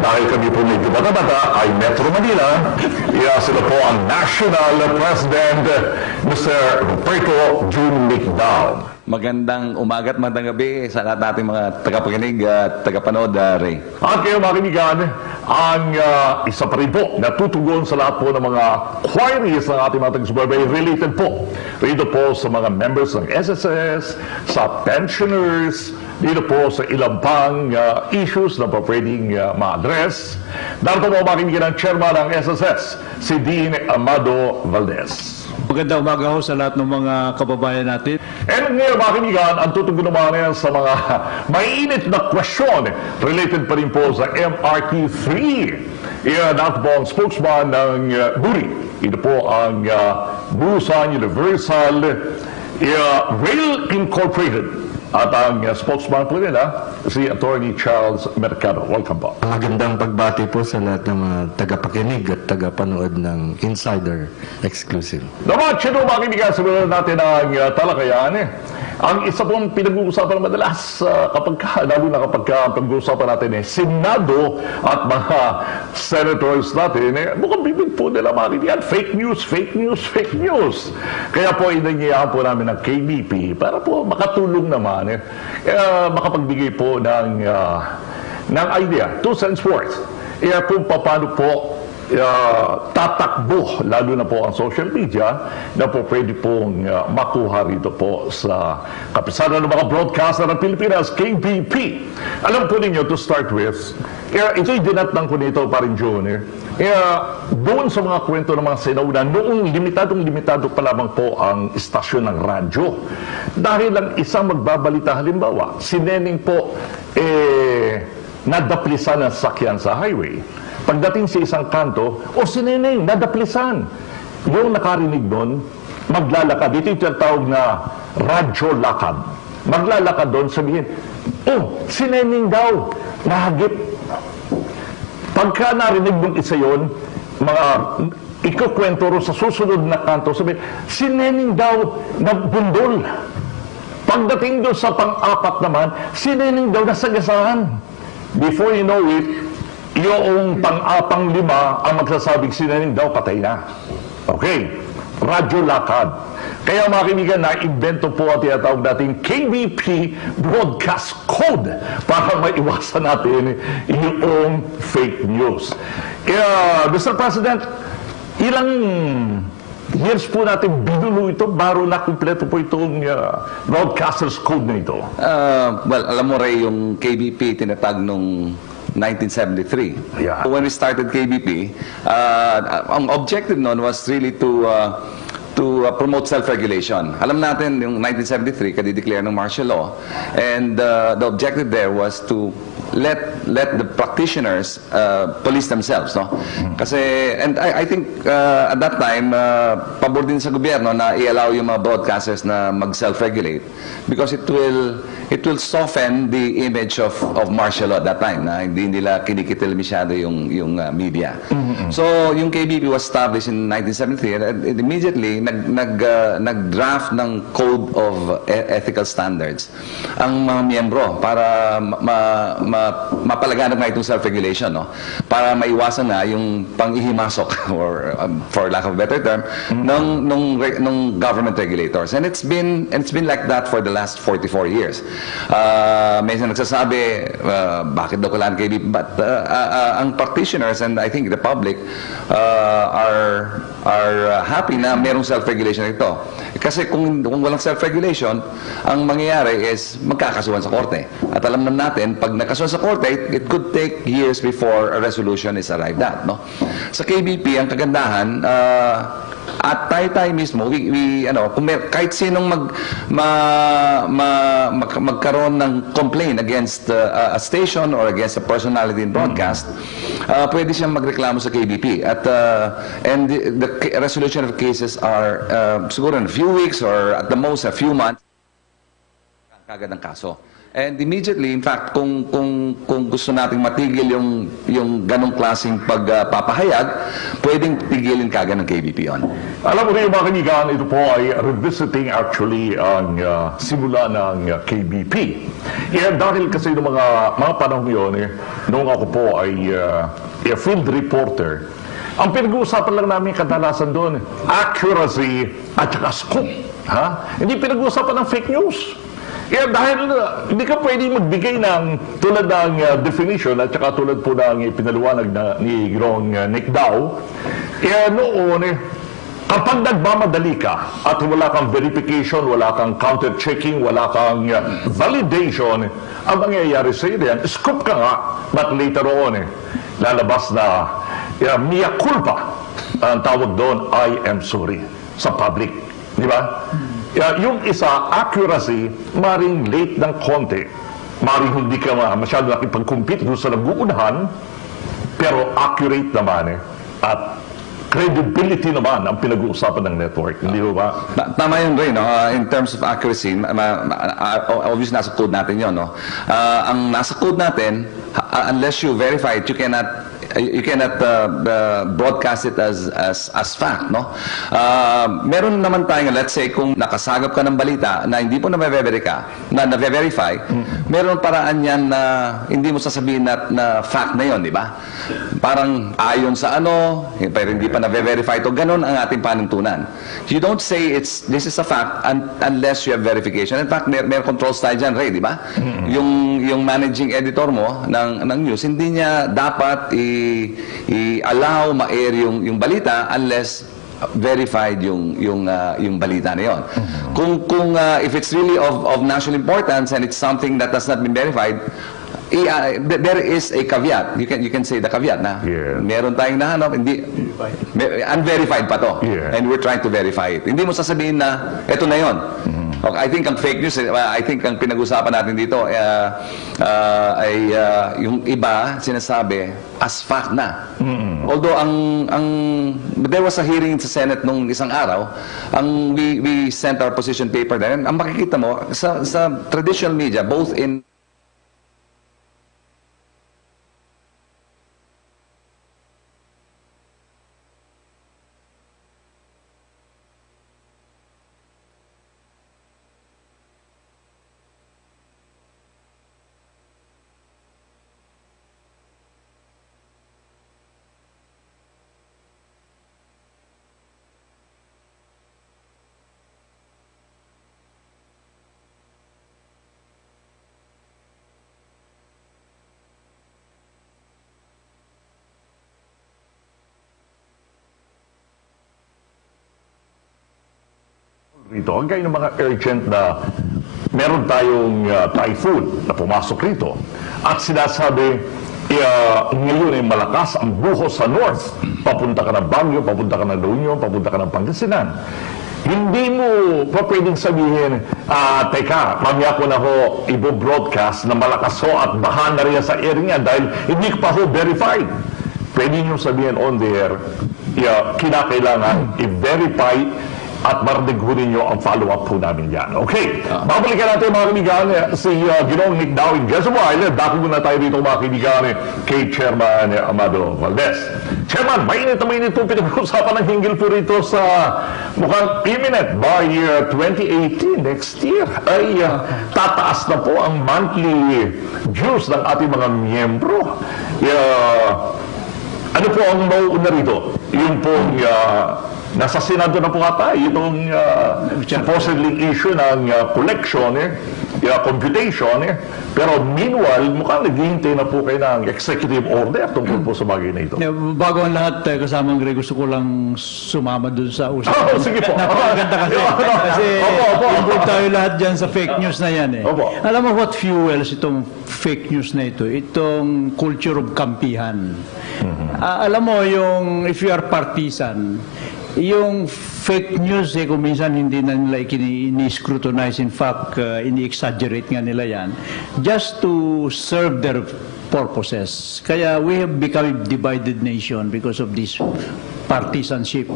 dahil kami po medyo bata-bata ay Metro Manila, sila po ang National President, Mr. Roberto June Mcdown. Magandang umaga at magandang gabi sa lahat nating mga tagapakinig at tagapanood, Ray. At kayo mga kaibigan, ang isa pa rin po natutugon sa lahat po ng mga queries ng ating mga taga-subaybay related po dito po sa mga members ng SSS, sa pensioners, dito po sa ilang pang issues na po pwedeng ma-address. Narito po mga kaibigan ang chairman ng SSS, si Dean Amado Valdez. Magandang umaga ho sa lahat ng mga kababayan natin. And ngayon mga kaibigan, ang tutugon naman yan sa mga mainit na question related pa rin po sa MRT3. Nato po ang spokesman ng BURI. Ito po ang Busan Universal Rail Incorporated. At ang spokesman po nila, si Attorney Charles Mercado. Welcome po. Magandang pagbati po sa lahat ng mga tagapakinig at tagapanood ng Insider Exclusive. Naman, sino mga kaibigan, sabihin natin ang talakayan. Ang isa pong pinag-uusapan madalas lalo na kapag pag-uusapan natin Senado at mga senators natin, mukhang bibig po nila mga kaibigan, fake news, fake news, fake news. Kaya po inanyayahan po namin ng KBP para po makatulong naman, makapagbigay po ng idea, 2 cents worth, kung paano po tatakbo, lalo na po ang social media, na po pwede pong makuha rito po sa kapisanan ng mga broadcaster ng Pilipinas, KBP. Alam po ninyo, to start with, ito'y dinatnang ko nito pa rin, June. Doon sa mga kwento ng mga sinauna, noong limitado pa lamang po ang istasyon ng radyo. Dahil lang isang magbabalita, halimbawa, si Neneng po, nadaplisan ng sakyan sa highway. Pagdating sa isang kanto, si Neneng, nadaplisan. Yung nakarinig doon, maglalakad. Ito yung tinatawag na radyo lakad. Maglalakad doon, sabihin, si Neneng daw, nahagip. Pagka narinig ng isa yun, mga ikukwento ro sa susunod na kanto, sabihin, si Neneng daw, nagbundol. Pagdating doon sa pang-apat naman, si Neneng daw, nasagasaan. Before you know it, yung pang-apang lima ang magsasabing si Neneng daw patay na. Okay, radyo lakad. Kaya mga kaibigan, na-invento po at tinatawag natin KBP Broadcast Code para maiwasan natin yung fake news. Mr. President, ilang years po natin binulo ito baro na kumpleto po itong Broadcasters Code na ito? Well, alam mo, Ray, yung KBP tinatag nung 1973. Yeah. When we started KBP, ang objective noon was really to promote self-regulation. Alam natin, yung 1973, kadideclare ng martial law, and the objective there was to let the practitioners police themselves, no? Kasi, and I think at that time, pabor din sa gobyerno na i-allow yung mga broadcasters na mag-self-regulate because it will soften the image of martial law at that time, na hindi nila kinikitil masyado yung media. So, yung KBP was established in 1973, and immediately nag-draft ng Code of Ethical Standards ang mga miyembro para mapalaganap nga itong self-regulation, no? Para maiwasan na yung pang-ihimasok or for lack of a better term ng government regulators. And it's been like that for the last 44 years. May nagsasabi bakit daw kailangan KBP, but ang practitioners and I think the public are happy na merong self-regulation ito. Kasi kung walang self-regulation, ang mangyayari is magkakasuhan sa korte. At alam natin, pag nakasuhan sa korte, it could take years before a resolution is arrived at, no? Sa KBP, ang kagandahan, at tayo mismo, kahit sinong magkaroon ng complaint against a station or against a personality in broadcast, pwede siyang magreklamo sa KBP. And the resolution of cases are siguro in a few weeks or at the most a few months, kagad ang kaso. And immediately, in fact, kung gusto nating matigil yung ganong klaseng pagpapahayag, pwedeng tigilin kagad ng KBP yun. Alam mo rin mga kaibigan, ito po ay revisiting actually ang simula ng KBP. Dahil kasi ng mga panahon yun, noong ako po ay field reporter, ang pinag-uusapan lang namin kadalasan doon, accuracy at saka scoop. Hindi pinag-uusapan ng fake news. Dahil hindi ka pwede magbigay ng tulad ng definition at saka tulad po ng pinaliwanag ni Ginoong Nick Dow, noon, kapag nagmamadali ka at wala kang verification, wala kang counter-checking, wala kang validation, ang mangyayari sa iyo yan, scoop ka nga, but later on, lalabas na mea culpa, ang tawag doon, I am sorry, sa public. Di ba? Yung isa, accuracy, maring late ng konti. Maring hindi ka masyado nakipag-compete doon sa nag-uunahan, pero accurate naman at credibility naman ang pinag-uusapan ng network. Hindi ba? Tama yun, Ray, no? In terms of accuracy, obviously nasa code natin yun. No? Ang nasa code natin, unless you verify it, you cannot broadcast it as fact, no? Meron naman tayong, let's say, kung nakasagap ka ng balita na hindi mo na-verify, meron paraan yan na hindi mo sasabihin na fact na yon, di ba? Parang ayon sa ano, pero hindi pa na-verify ito. Ganon ang ating panuntunan. You don't say this is a fact unless you have verification. In fact, may controls tayo dyan, Ray, di ba? Yung managing editor mo ng news, hindi niya dapat i-allow ma-air yung balita unless verified yung balita na yon. Kung if it's really of national importance and it's something that has not been verified, there is a caveat. You can say the caveat na meron tayong nahanap, hindi unverified pa to. And we're trying to verify it. Hindi mo sasabihin na eto na yon. Okay, I think ang fake news, I think ang pinag-usapan natin dito ay yung iba sinasabi as fact na. Although there was a hearing sa Senate nung isang araw, we sent our position paper there. Ang makikita mo sa traditional media, both in rito, ang gaya ng mga urgent na meron tayong typhoon na pumasok rito at sinasabi ngayon ay malakas ang buhos sa north, papunta ka ng Baguio, papunta ka ng La Union, papunta ka ng Pangasinan. Hindi mo pa pwedeng sabihin, teka, mamaya ko na ho i-broadcast na malakas ho at baha na rin sa area dahil hindi pa ho verified. Pwede nyo sabihin on the air, kinakailangan i-verify at marinig ho ninyo ang follow-up po namin yan. Okay, babalikan natin mga kaibigan si Ginoong Nick Dow in just a while. Dako muna tayo dito mga kaibigan kay Chairman Amado Valdez. Chairman, mainit po pinag-usapan ng hinggil po rito sa mukhang imminent by 2018, next year, ay tataas na po ang monthly dues ng ating mga miyembro. Ano po ang mauuna rito? Yung pong nasa Senado na po ata itong supposedly issue ng collection, computation, pero meanwhile, mukhang naghihintay na po kayo ng executive order tungkol po sa bagay na ito. Bago ang lahat, kasamang Greg, gusto ko lang sumama dun sa usapan. Sige po. Napakaganda kasi. Kasi involved tayo lahat dyan sa fake news na yan. Alam mo what fuels itong fake news na ito? Itong culture of kampihan. Alam mo, if you are partisan, yung fake news, kung minsan hindi na nila ini-scrutinize. In fact, ini-exaggerate nga nila yan just to serve their purposes. Kaya we have become a divided nation because of this partisanship.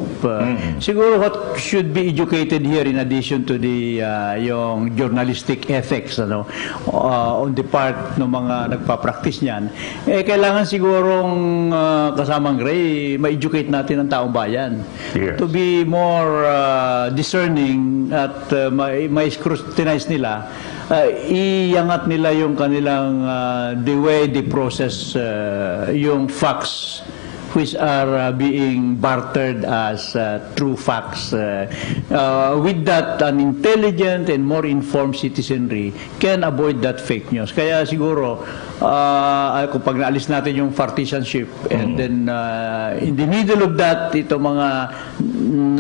Siguro what should be educated here in addition to the yung journalistic ethics on the part ng mga nagpa-practice niyan, kailangan sigurong kasamang Ray, ma-educate natin ang taong bayan to be more discerning at ma-scrutinize nila. Iangat nila yung kanilang the way they process yung facts which are being bartered as true facts. With that, an intelligent and more informed citizenry can avoid that fake news. Kaya siguro, kung pag naalis natin yung partisanship, and then in the middle of that, ito mga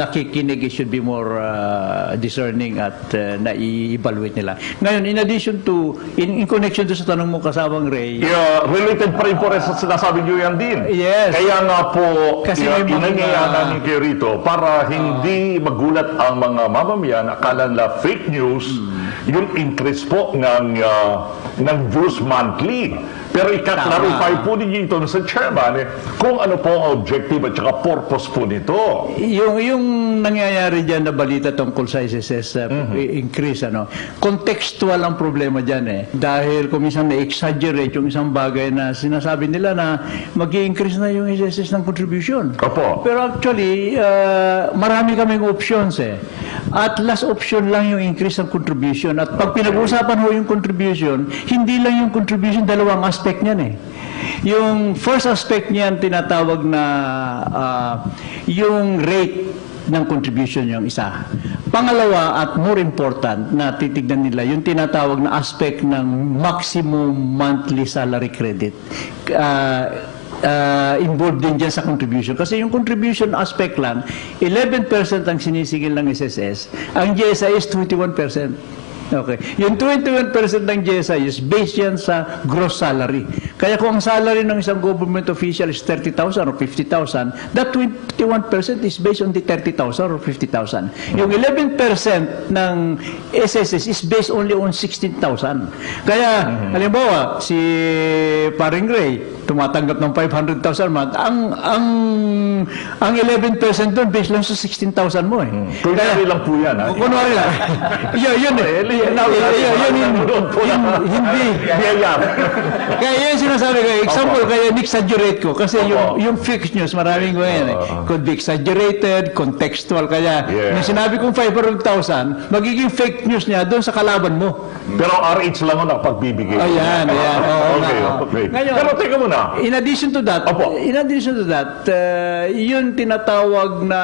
nakikinig should be more discerning at na-evaluate nila. Ngayon, in addition to, in connection to sa tanong mo kasamang Ray, related pa rin po rin sa sinasabi niyo yan din. Yes. Kaya nga po, Kasi may mga- inangyayaan namin kayo rito para hindi magulat ang mga mamamayan, akala na fake news, yung increase po ng views monthly. Pero ika-clarify po ninyo ito sa chairman kung ano po ang objective at saka purpose po nito. Yung nangyayari dyan na balita tungkol sa SSS increase, contextual ang problema dyan Dahil kung minsan na-exaggerate yung isang bagay na sinasabi nila na mag-i-increase na yung SSS ng contribution. Opo. Pero actually, marami kaming options At last option lang yung increase ng contribution. At pag pinag-usapan ho yung contribution, hindi lang yung contribution, dalawang aspect niyan Yung first aspect niyan tinatawag na yung rate ng contribution yung isa. Pangalawa at more important na titignan nila yung tinatawag na aspect ng maximum monthly salary credit. Involved din dyan sa contribution. Kasi yung contribution aspect lang, 11% ang sinisigil ng SSS. Ang GSI is 21%. Okay. Yung 21% ng GSI is based yan sa gross salary. Kaya kung ang salary ng isang government official is 30,000 or 50,000, that 21% is based on the 30,000 or 50,000. Yung 11% ng SSS is based only on 16,000. Kaya, halimbawa, si Paring Ray, tumatanggap ng 500,000 month, ang 11% doon based lang sa 16,000 mo Kunwari lang po yan. Kunwari lang. Hindi. Kaya yan sinasabi ko, example, kaya exaggerate ko. Kasi yung fake news, maraming ko yan Could be exaggerated, contextual. Kaya yung sinabi kong 500,000, magiging fake news niya doon sa kalaban mo. Pero RH lang ang pagbibigay. Ayan. Okay. Ngayon, Pero teka muna. In addition to that, yung tinatawag na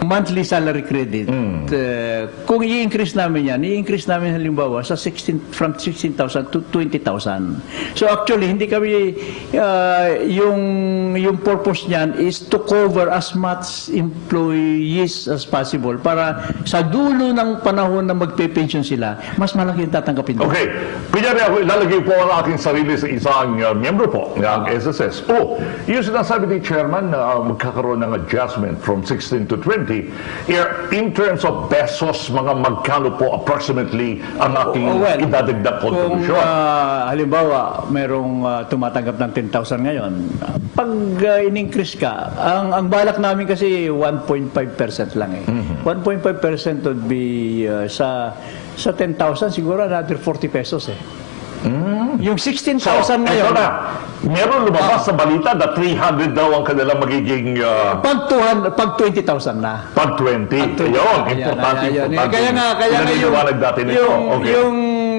monthly salary credit, kung i-increase namin yan, i-increase namin halimbawa sa from 16,000 to 20,000. So actually, hindi kami, yung purpose niyan is to cover as much employees as possible para sa dulo ng panahon na magpe-pension sila, mas malaki yung tatanggapin ko. Okay. Kunyari ako, ilalagay po ang aking sarili sa isang miyembro po ng SSS. Yung sinasabi ni Chairman na magkakaroon ng adjustment from 16 to 20, in terms of pesos, mga magkano po approximately ang aking idadagdag contribution? Kung halimbawa, merong tumatanggap ng 10,000 ngayon, pag in-increase ka, ang balak namin kasi 1.5% lang 1.5% would be sa 10,000 siguro another 40 pesos Yung 16,000 ngayon. Ito na, meron lumabas sa balita na 300 daw ang kanilang magiging... Pag 20,000 na. Pag 20. Ayun, importante. Kaya nga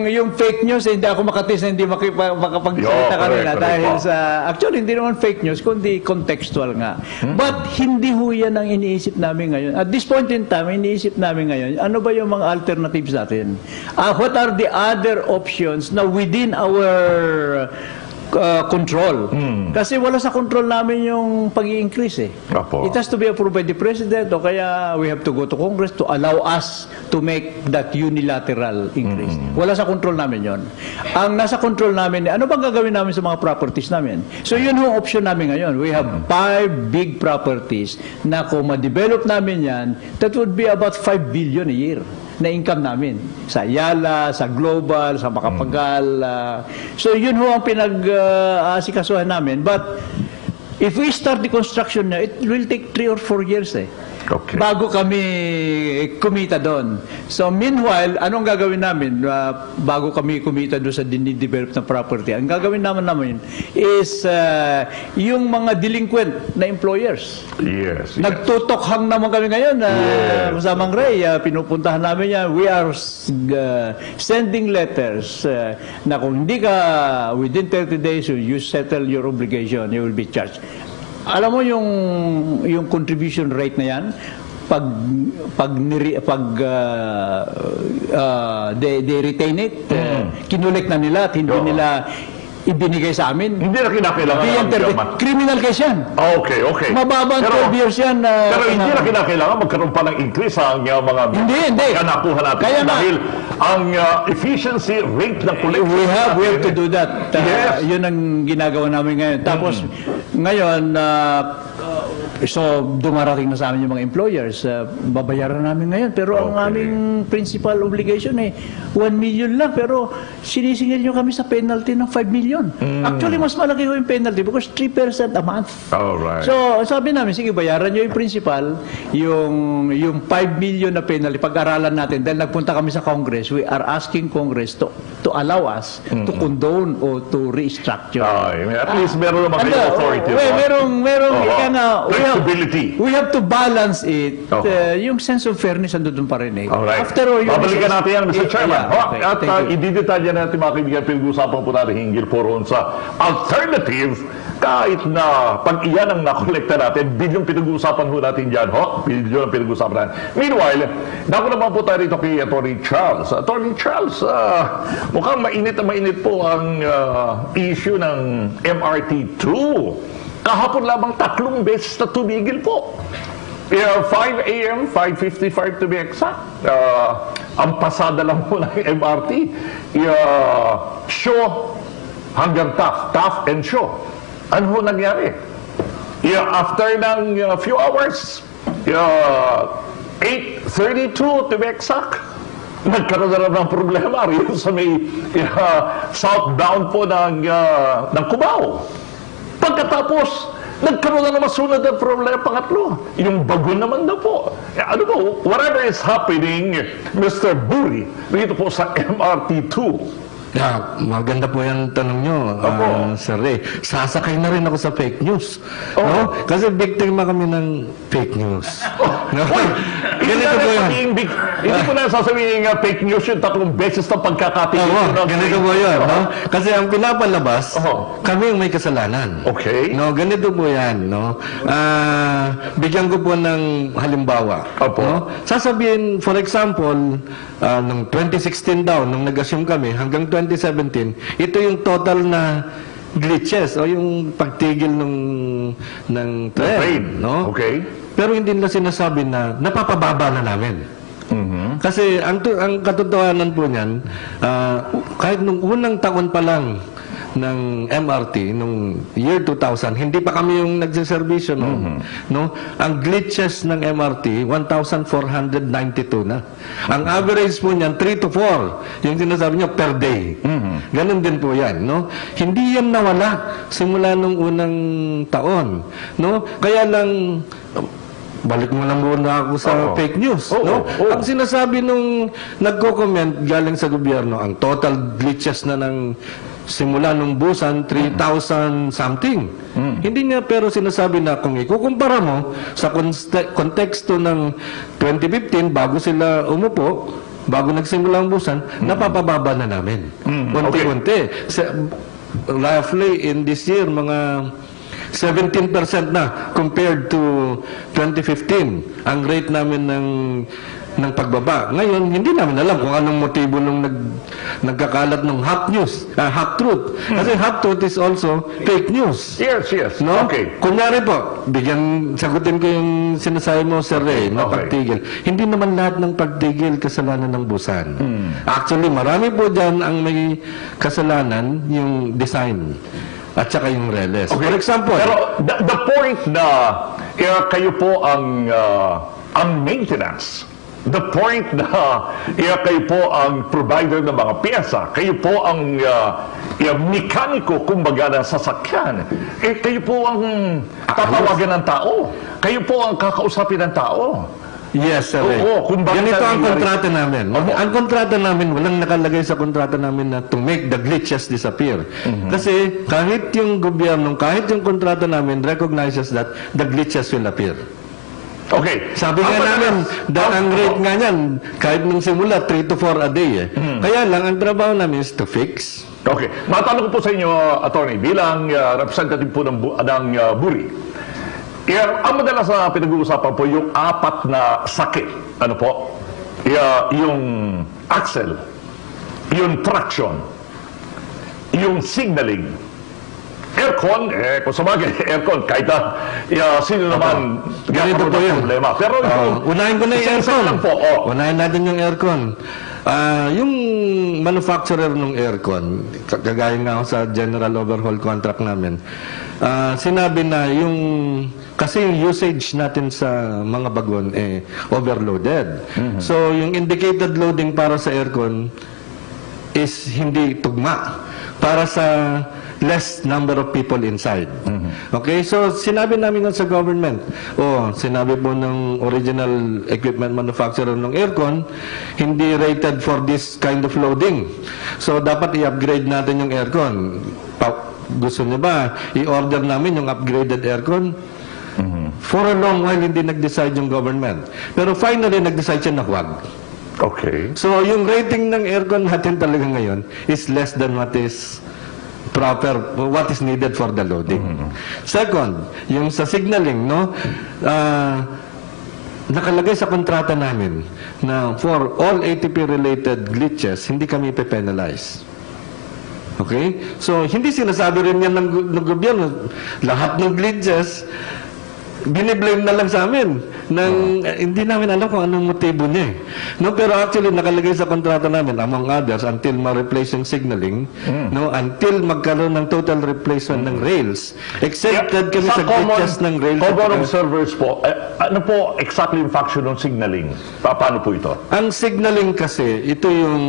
yung fake news, hindi ako makatis na hindi makapagsalita kanina dahil sa, actually hindi naman fake news, kundi contextual nga. But hindi ho yan ang iniisip namin ngayon. At this point in time, iniisip namin ngayon, ano ba yung mga alternatives natin? What are the other options na within our control. Kasi wala sa control namin yung pag-i-increase eh. Opo. It has to be approved by the President o kaya we have to go to Congress to allow us to make that unilateral increase. Wala sa control namin yon. Ang nasa control namin, ano bang gagawin namin sa mga properties namin? So yun yung option namin ngayon. We have 5 big properties na kung ma-develop namin yan, that would be about 5 billion a year na income namin. Sa Ayala, sa Global, sa Makapagal. So yun ho ang pinag-asikasuhan namin. But if we start the construction na, it will take 3 or 4 years eh. Okay. Bago kami kumita doon. So meanwhile, anong gagawin namin bago kami kumita doon sa dinidevelop na property? Ang gagawin namin is yung mga delinquent na employers. Yes. Nagtutokhang naman kami ngayon sa Mangray, pinupuntahan namin yan. We are sending letters na kung hindi ka within 30 days you settle your obligation, you will be charged. Alam mo yung contribution rate na yan, they retain it, kinulik na nila at hindi nila ibinigay sa amin. Hindi na kinakailangan ng chairman. Criminal case yan. Okay. Mababa ang 12 years yan. Pero hindi na kinakailangan magkaroon pa ng increase ang mga Hindi. nakuha natin. Kaya dahil ang efficiency rate ng collection. We have to do that. Yes. Yun ang ginagawa namin ngayon. Tapos, ngayon, so dumarating na sa amin yung mga employers. Babayaran namin ngayon. Pero ang aming principal obligation 1 million lang. Pero sinisingil nyo kami sa penalty ng 5 million. Actually, mas malaki yung penalty because 3% a month. Alright. So, sabi namin, sige, bayaran nyo yung principal, yung 5 million na penalty, pag-aralan natin. Dahil nagpunta kami sa Congress, we are asking Congress to allow us to condone o to restructure. At least meron naman kayo authority. Flexibility. We have to balance it. Yung sense of fairness andun pa rin eh. Alright. After all, Babalikan natin yan, Mr. Chairman. Yeah, At i-detalya natin mga kaibigan, pinag-usapan po natin hinggil po roon sa alternative, kahit na pag iyan ang nakolekta natin, bilyong pinag-uusapan ho natin dyan, bilyon ang pinag-uusapan natin. Meanwhile, dako naman po tayo rito kay Atty. Charles. Atty. Charles, mukhang mainit na mainit po ang issue ng MRT2. Kahapon lamang 3 beses na tumigil po. 5 a.m., 5:55 to be exact. Ang pasada lang po ng MRT. Show hanggang Taft and show. Ano ho nangyari? After ng few hours, 8:32 to be exact, nagkaroon na ng problema rin sa may southbound po ng Cubao. Pagkatapos, nagkaroon na naman sunod ang problema pangatlo. Yung bago naman na po. Ano po, whatever is happening, Mr. Buri, dito po sa MRT2. Maganda po yung tanong nyo, Sir Ray. Sasakay na rin ako sa fake news. No? Kasi biktima kami ng fake news. No? Ganito po yan. Hindi ko na sasabihin nga fake news yung 3 beses na pagkakatingin. Ganito po yun. No? Kasi ang pinapalabas, kami yung may kasalanan. Okay. No, ganito po yan. No? Bigyan ko po ng halimbawa. No? Sasabihin, for example, nung 2016 daw, nung nag-assume kami, hanggang 2017, ito yung total na glitches o yung pagtigil ng train. No? Okay. Pero hindi nila sinasabi na napapababa na namin. Kasi ang katotohanan po niyan, kahit nung unang taon pa lang ng MRT, nung year 2000, hindi pa kami yung nagsiservisyo noon. No? Ang glitches ng MRT, 1,492 na. Ang average po niyan, 3 to 4. Yung sinasabi niyo, per day. Ganun din po yan. No? Hindi yan nawala simula nung unang taon. No? Kaya lang, balik mo na muna ako sa fake news. No? Ang sinasabi nung nagko-comment galing sa gobyerno, ang total glitches na ng simula nung busan, 3,000 something. Hindi niya pero sinasabi na kung ikukumpara mo sa konteksto ng 2015, bago sila umupo, bago nagsimula ang busan, napapababa na namin. Unti-unti. Roughly in this year, mga 17% na compared to 2015. Ang rate namin ng ng pagbaba. Ngayon, hindi namin alam kung anong motibo nung nagkakalat ng half news, half truth. Kasi half truth is also fake news. Yes, yes. No? Okay. Kunyari po, sagutin ko yung sinasabi mo, Sir Ray, na pagtigil. Hindi naman lahat ng pagtigil kasalanan ng busan. Actually, marami po dyan ang may kasalanan, yung design at saka yung reles. Okay. For example, Pero the point na kayo po ang maintenance, the point na kayo po ang provider ng mga piyesa, kayo po ang mekaniko, kumbaga, ng sasakyan, kayo po ang tatawagan ng tao, kayo po ang kakausapin ng tao. yes, Sir Ray. Oo, kung bakit Ganito ang nangyari- kontrata namin. Opo. Ang kontrata namin, walang nakalagay sa kontrata namin na to make the glitches disappear. Kasi kahit yung gobyerno, kahit yung kontrata namin recognizes that the glitches will appear. Okay. Sabi nga namin, ang rate nga niyan, kahit nung simula, 3 to 4 a day. Kaya lang, ang trabaho namin is to fix. Okay. Matanong ko po sa inyo, Attorney, bilang representative po ng Buri. Ang madalas na pinag-uusapan po yung 4 na sakit. Ano po? Yung axle, yung traction, yung signaling, aircon, kung sabagay, aircon, kahit sino naman Ganito po yun. problema. Pero Unahin ko na yung isa-isa aircon. lang po. Unahin natin yung aircon. Yung manufacturer ng aircon, kagaya nga ako sa general overhaul contract namin, sinabi na kasi yung usage natin sa mga bagon overloaded. So yung indicated loading para sa aircon is hindi tugma para sa less number of people inside. Okay, so sinabi namin sa government, sinabi po ng original equipment manufacturer ng aircon, hindi rated for this kind of loading. So dapat i-upgrade natin yung aircon. Gusto niyo ba i-order namin yung upgraded aircon? For a long while, hindi nag-decide yung government. Pero finally, nag-decide siya na huwag. Okay. So, yung rating ng aircon natin talaga ngayon is less than what is what is needed for the loading. Second, yung sa signaling, nakalagay sa kontrata namin na for all ATP-related glitches, hindi kami pe-penalize. Okay? So, hindi sinasabi rin yan ng gobyerno. Lahat ng glitches, biniblame na lang sa amin. Hindi namin alam kung anong motibo niya. Pero actually, nakalagay sa kontrata namin, among others, until ma-replace yung signaling, until magkaroon ng total replacement ng rails, accepted kami sa glitches ng rails. Common observers po, ano po exactly yung function ng signaling? Paano po ito? Ang signaling kasi, ito yung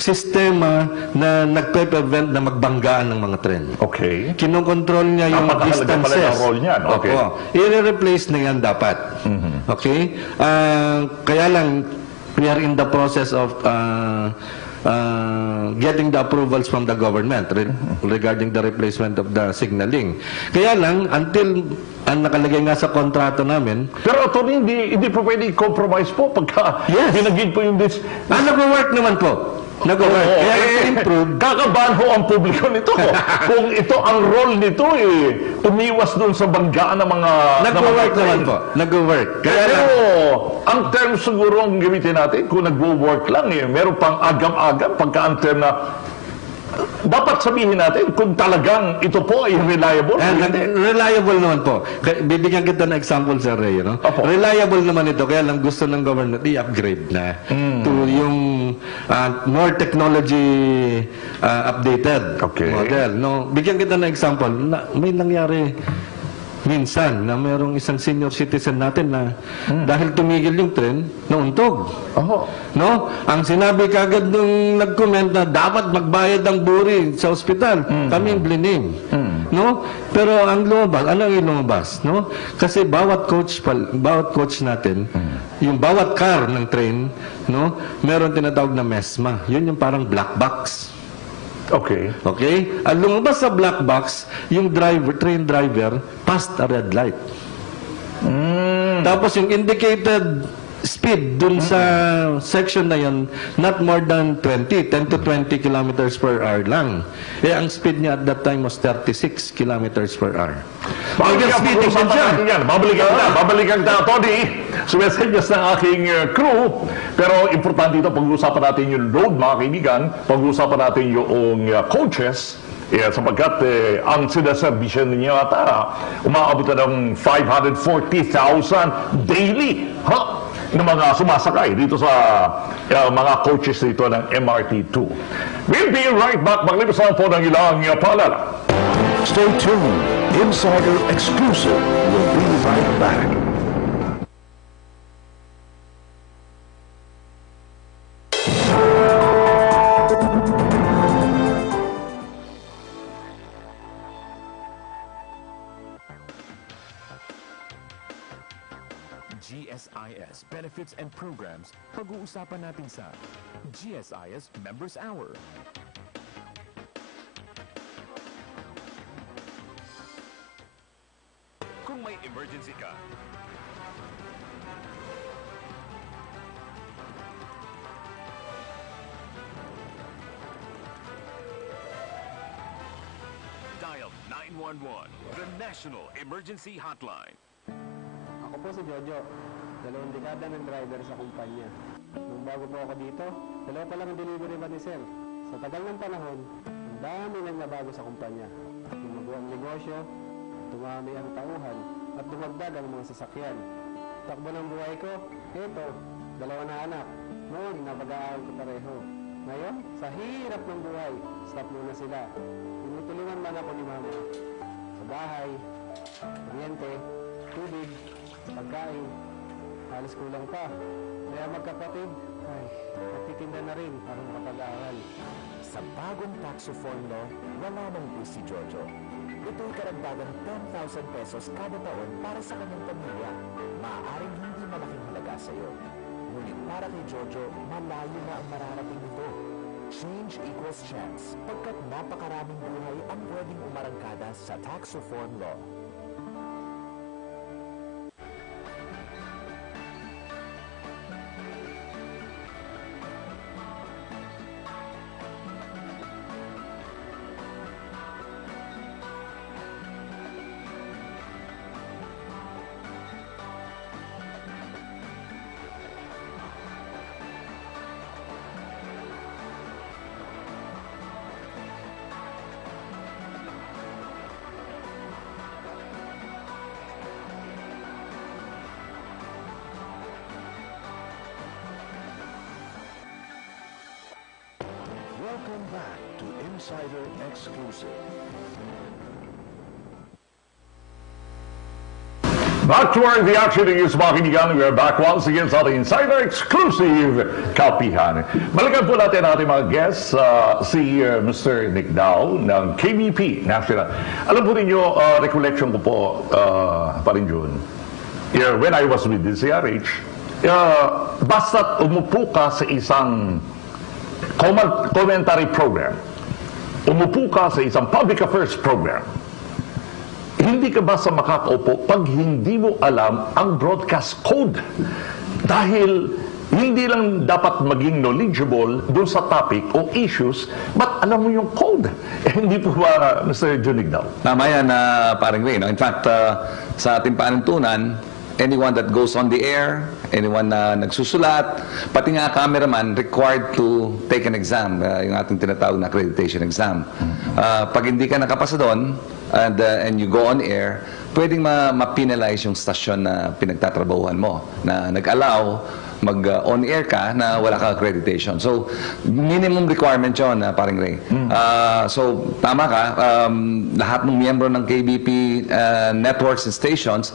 sistema na nagpe-prevent na magbanggaan ng mga tren. Okay. Kinokontrol niya yung Napakahalaga pala distances. yung role niyan. Okay. Opo. I-replace na yan dapat. Okay? Kaya lang, we are in the process of getting the approvals from the government regarding the replacement of the signaling. Kaya lang, until ang nakalagay nga sa kontrato namin. Pero ito hindi po pwede i-compromise po pagka binagin po yung Nag-work naman po. Nag-work. Kaya improve. Kakabahan ho ang publiko nito. Kung ito ang role nito, umiwas doon sa banggaan ng mga... Nag-work naman po. Nag-work. Pero ang term siguro ang gamitin natin, kung nag-work lang, meron pang agam-agam pagka ang term na dapat sabihin natin kung talagang ito po ay reliable. Reliable naman po. Bibigyan kita ng example, Sir Ray. Reliable naman ito. Kaya lang gusto ng government i-upgrade na to yung more technology updated model. Bigyan kita ng example. May nangyari minsan na mayroong isang senior citizen natin na dahil tumigil yung tren, nauntog. Ang sinabi kagad nung nag-comment na dapat magbayad ang buri sa ospital, kami yung blinim. Pero ang lumabas, ano yung lumabas? Kasi bawat coach natin, yung bawat car ng train, meron tinatawag na MESMA. Yun yung parang black box. Okay. Ang lumabas sa black box, yung train driver, passed a red light. Tapos yung indicated speed dun sa section na yun, not more than 10 to 20 kilometers per hour lang. Eh, ang speed niya at that time was 36 kilometers per hour. Speeding din siya. Babalikan na, Tony. Sumesenyas ng aking crew. Pero importante ito, pag-uusapan natin yung road, mga kaibigan. Pag-uusapan natin yung coaches. Sapagkat ang sinaservisyon niya ata, umaabot na ng 540,000 daily ng mga sumasakay dito sa mga coaches dito ng MRT2. We'll be right back. Maglipasan po ng ilang paalala. Stay tuned. Insider Exclusive will be right back. GSIS benefits and programs, pag-uusapan natin sa GSIS Members Hour. Kung may emergency ka, dial 911, the National Emergency Hotline. Ako po si Jojo, 2 dekada ng driver sa kumpanya. Nung bago po ako dito, 2 pa lang ang delivery man ni Sir. Sa tagal ng panahon, ang dami nang nabago sa kumpanya. Lumago ang negosyo, tumami ang tauhan, at dumagdag ang mga sasakyan. Takbo ng buhay ko, eto, 2 na anak. Noon, napag-aaral ko pareho. Ngayon, sa hirap ng buhay, stop muna sila. Tinutulungan man ako ni Mama. Sa bahay, kuryente, tubig, pagkain, halos kulang pa. Kaya magkapatid, nagtitinda na rin para makapag-aaral. Sa bagong tax reform law, wala nang buwis si Jojo. Ito'y karagdagang 10,000 pesos kada taon para sa kanyang pamilya. Maaaring hindi malaking halaga sa iyo. Ngunit para kay Jojo, malayo na ang mararating nito. Change equals chance, pagkat napakaraming buhay ang pwedeng umarangkada sa tax reform law. Welcome back to Insider Exclusive. Back to our The Action News, mga kaibigan. We are back once again sa ating Insider Exclusive kapihan. Balikan po natin ang ating mga guests, si Mr. Nick Dao ng KBP National. Alam po ninyo, recollection ko po, parin June, when I was with DCRH, basta't umupo ka sa isang commentary program, umupo ka sa isang public affairs program, hindi ka basta makakaupo pag hindi mo alam ang broadcast code. Dahil hindi lang dapat maging knowledgeable doon sa topic o issues, but alam mo yung code. Hindi po ba, Mr. Junig daw? Tama yan, parang Ray. No? In fact, sa ating panuntunan, anyone that goes on the air, anyone na nagsusulat, pati nga cameraman required to take an exam, yung ating tinatawag na accreditation exam. Pag hindi ka nakapasa doon, and you go on air, pwedeng ma-penalize yung stasyon na pinagtatrabahuhan mo, na nag-allow mag-on-air ka na wala ka accreditation. So, minimum requirement yun, paring Ray. So, tama ka, lahat ng miyembro ng KBP networks and stations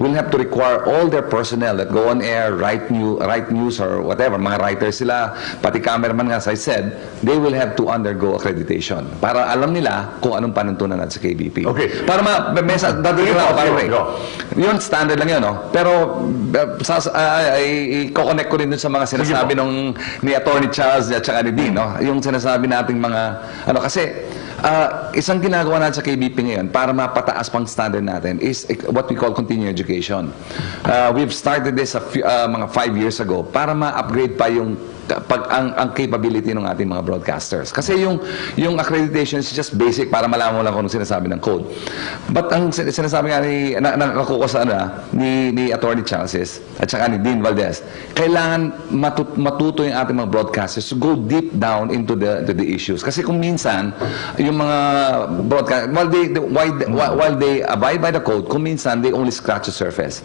will have to require all their personnel that go on air, write news or whatever, mga writers sila, pati cameraman nga, as I said, they will have to undergo accreditation para alam nila kung anong panuntunan natin sa KBP. Okay. Para dadagdag ako, paring Ray. Yun, standard lang yun, no? Pero, i-connect ko rin dun sa mga sinasabi ni Attorney Charles at saka ni Dean, no? Yung sinasabi nating mga, kasi, Isang ginagawa natin sa KBP ngayon para mapataas pang standard natin is what we call continuing education. We've started this mga 5 years ago para ma-upgrade pa yung ang capability ng ating mga broadcasters. Kasi yung accreditation is just basic para malaman mo lang kung ano sinasabi ng code. But ang sinasabi nga nakakukusa ni Attorney Charles at saka ni Dean Valdez, kailangan matuto yung ating mga broadcasters to go deep down into the issues. Kasi kung minsan, yung mga broadcasters, while they abide by the code, kung minsan, they only scratch the surface.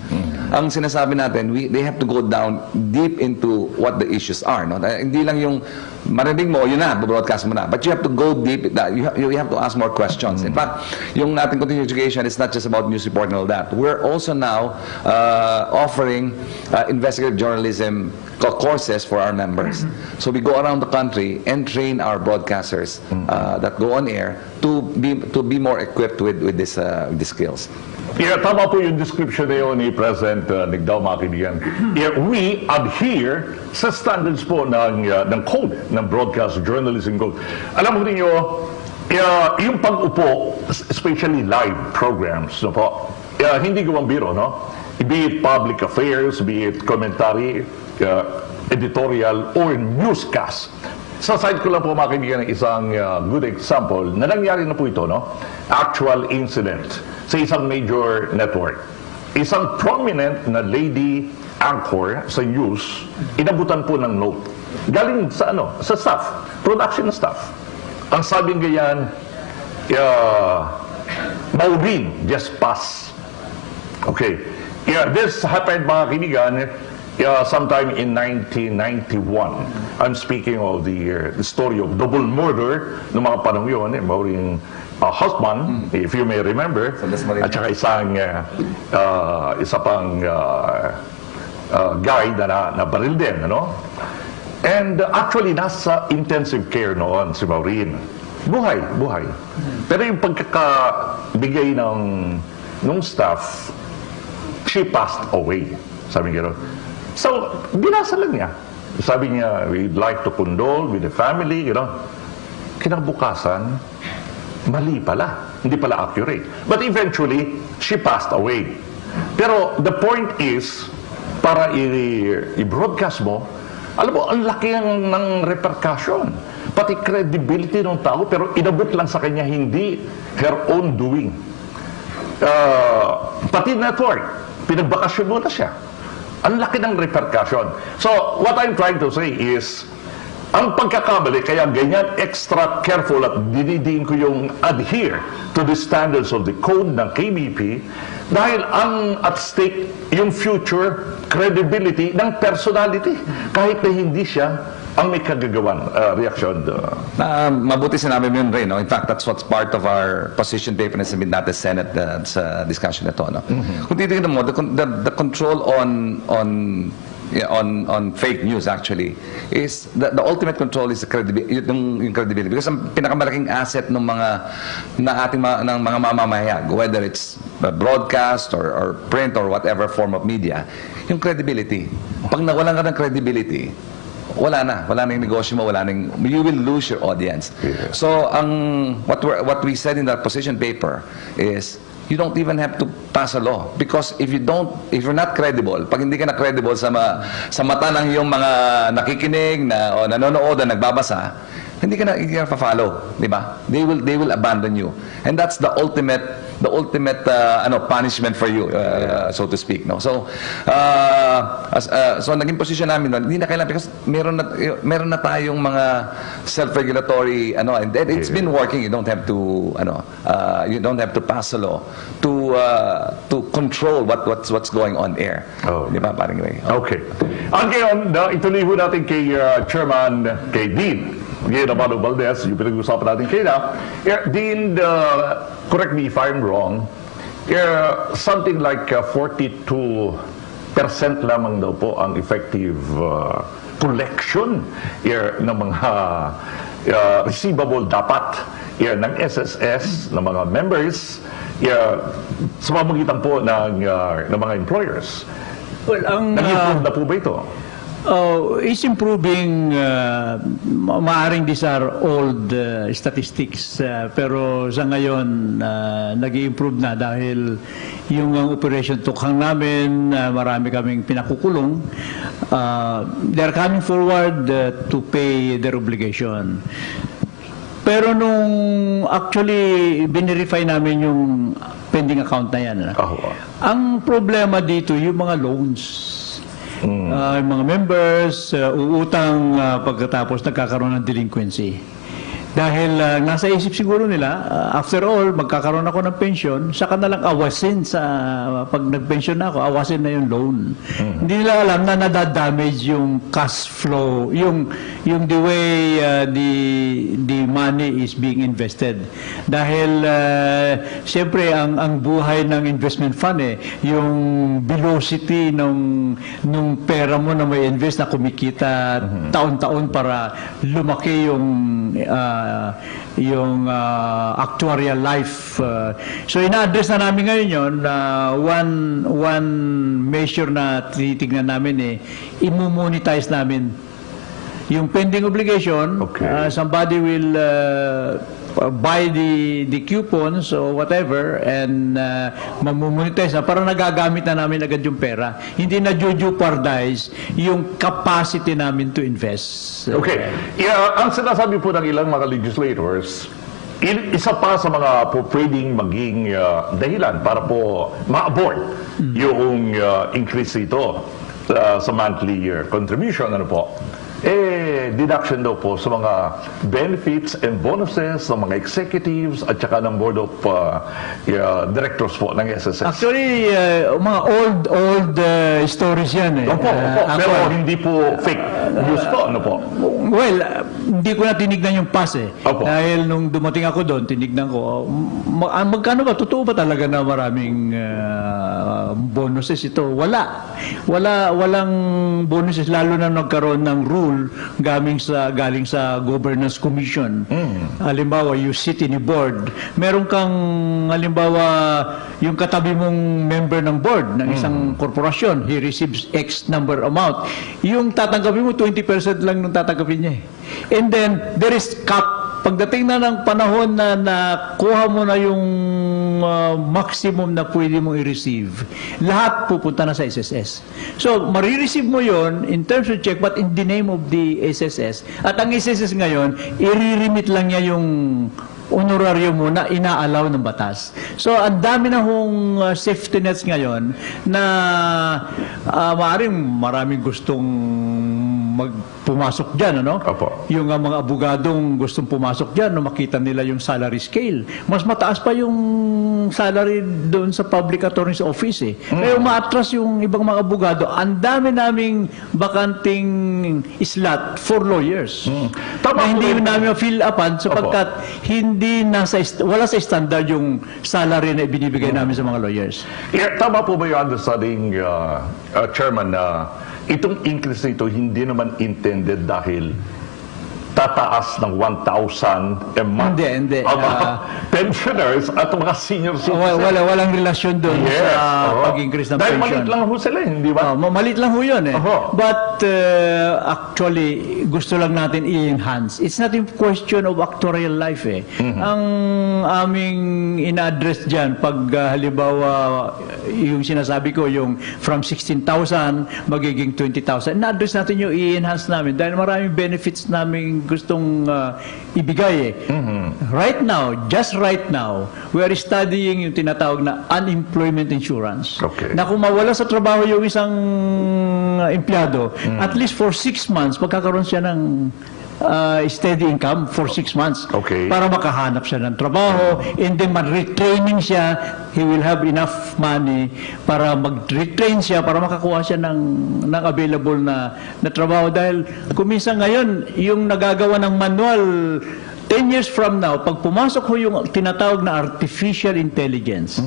Ang sinasabi natin, they have to go down deep into what the issues are. No? Hindi lang yung marinig mo, yun na, broadcast mo na. But you have to go deep. You have to ask more questions. In fact, yung ating continuing education is not just about news report and all that. We're also now offering investigative journalism courses for our members. So we go around the country and train our broadcasters that go on air to be more equipped with these skills. Yeah, tama po yung description na yun ni President Nigdao, mga kaibigan. Yeah, we adhere sa standards po ng code, ng broadcast journalism code. Alam mo ninyo, yung pag-upo, especially live programs, no po, hindi gawang biro, no? Be it public affairs, be it commentary, editorial, or newscast. Sa side ko lang po, mga kaibigan, isang good example na nangyari na po ito, no? Actual incident sa isang major network. Isang prominent na lady anchor sa news, inabutan po ng note. Galing sa sa staff, production staff. Ang sabing ganyan, Maari, just pass. Okay. Yeah, this happened, mga kaibigan, sometime in 1991. I'm speaking of the story of double murder ng mga panong yun, Maureen husband, if you may remember, at saka isa pang guy na baril din, ano? And actually, nasa intensive care noon si Maureen. Buhay. Pero yung pagkakabigay ng staff, she passed away. Sabi niya. So, binasa lang niya. Sabi niya, we'd like to condole with the family, Kinabukasan, mali pala. Hindi pala accurate. But eventually, she passed away. Pero the point is, para i-broadcast mo, alam mo, ang laki ng repercussion. Pati credibility ng tao, pero inabot lang sa kanya, hindi her own doing. Pati network, pinagbakasyon mo na siya. Ang laki ng repercussion. So, what I'm trying to say is, ang pagkakamali, kaya ganyan extra careful at dinidiin ko yung adhere to the standards of the code ng KBP dahil ang at stake yung future credibility ng personality kahit na hindi siya ang may kagagawan reaction. Mabuti sinabi mo yun, Ray. No? In fact, that's what's part of our position paper na sabihin natin sa Senate sa discussion na to. No? Kung titignan mo, the control on fake news actually is the ultimate control is the credibility, because ang pinakamalaking asset ng mga mamamahayag, whether it's broadcast or print or whatever form of media, yung credibility. Pag nawalan ka ng credibility, wala na yung negosyo mo, you will lose your audience. Yeah. So what we said in that position paper is you don't even have to pass a law, because if you're not credible, pag hindi ka na credible sa mata ng iyong mga nakikinig o nanonood na nagbabasa, hindi ka na pa-follow, di ba? They will abandon you, and that's the ultimate punishment for you, so to speak, no? So so naging position namin doon, hindi na kailangan, because meron na tayong mga self-regulatory and it's been working. You don't have to pass a law to control what's going on air. Di ba, parang Ray? Okay. Ang ngayon, ituloy ho natin kay Chairman, kay Dean Navarro Valdez, yung pinag-usapan natin kaya. Dean, correct me if I'm wrong, something like 42% lamang daw po ang effective collection ng mga receivable dapat ng SSS, ng mga members, sa pamamagitan po ng mga employers. Well, nag-improve na po ba ito? Oh, it's improving. Maaring these are old statistics, pero sa ngayon nag-i-improve na dahil yung operation tukhang namin, marami kaming pinakukulong. They're coming forward to pay their obligation. Pero nung actually binirify namin yung pending account na yan, ang problema dito yung mga loans. Yung mga members, uutang pagkatapos nagkakaroon ng delinquency. Dahil nasa isip siguro nila, after all, magkakaroon ako ng pension, saka na lang awasin sa, pag nag-pension na ako, awasin na yung loan. Hindi nila alam na nadadamage yung cash flow, yung the way the money is being invested. Dahil, siyempre, ang buhay ng investment fund, yung velocity nung pera mo na may invest na kumikita taon-taon para lumaki yung actuarial life. So ina-address na namin ngayon yun. One measure na tinitignan namin i-monetize namin yung pending obligation. Somebody will buy the coupons or whatever and mamumonetize na para nagagamit na namin agad yung pera. Hindi na jeopardize yung capacity namin to invest. Okay. Yeah, ang sinasabi po ng ilang mga legislators, isa pa sa mga pwedeng maging dahilan para po ma-abort yung increase ito sa monthly contribution, ano po, deduction daw po sa mga benefits and bonuses ng mga executives at saka ng board of directors po ng SSS. Actually, mga old stories yan Opo. Pero hindi po fake news po, ano po? Well, hindi ko na tinignan yung past Opo. Dahil nung dumating ako doon, tinignan ko, magkano ba? Totoo ba talaga na maraming bonuses ito? Walang bonuses, lalo na nagkaroon ng rule galing sa Governance Commission. Halimbawa, you sit in a board. Meron kang, halimbawa, yung katabi mong member ng board ng isang korporasyon, he receives X number amount. Yung tatanggapin mo, 20% lang nung tatanggapin niya. And then, there is cap. Pagdating na ng panahon na nakuha mo na yung maximum na pwede mong i-receive, lahat pupunta na sa SSS. So, marireceive mo yon in terms of check, but in the name of the SSS. At ang SSS ngayon, i-remit lang niya yung honoraryo mo na inaalaw ng batas. So, ang dami na hong safety nets ngayon na maraming gustong pumasok dyan, ano? Opo. Yung mga abogadong gustong pumasok dyan, no, makita nila yung salary scale. Mas mataas pa yung salary doon sa public attorney's office Kaya umaatras yung ibang mga abogado. Ang dami naming bakanting slot for lawyers. Na hindi namin fill upan sapagkat wala sa standard yung salary na ibinibigay namin sa mga lawyers. Yeah, tama po ba yung understanding, Chairman, na itong increase nito hindi naman intended dahil tataas ng 1,000 a month Hindi. ang mga pensioners at mga senior citizens? Walang relasyon doon sa pag-increase ng dahil pension. maliit lang ho sila, hindi ba? Maliit lang ho yun But actually, gusto lang natin i-enhance. It's not a question of actuarial life Ang aming ina-address dyan, pag halimbawa, yung sinasabi ko, yung from 16,000 magiging 20,000, ina-address natin yung i-enhance namin dahil maraming benefits namin gustong ibigay Right now, just right now, we are studying yung tinatawag na unemployment insurance. Na kung mawala sa trabaho yung isang empleyado, at least for 6 months, magkakaroon siya ng steady income for 6 months para makahanap siya ng trabaho and then mag-retraining siya, he will have enough money para mag-retrain siya para makakuha siya ng available na trabaho dahil kuminsan ngayon yung nagagawa ng manual 10 years from now, pag pumasok ho yung tinatawag na artificial intelligence,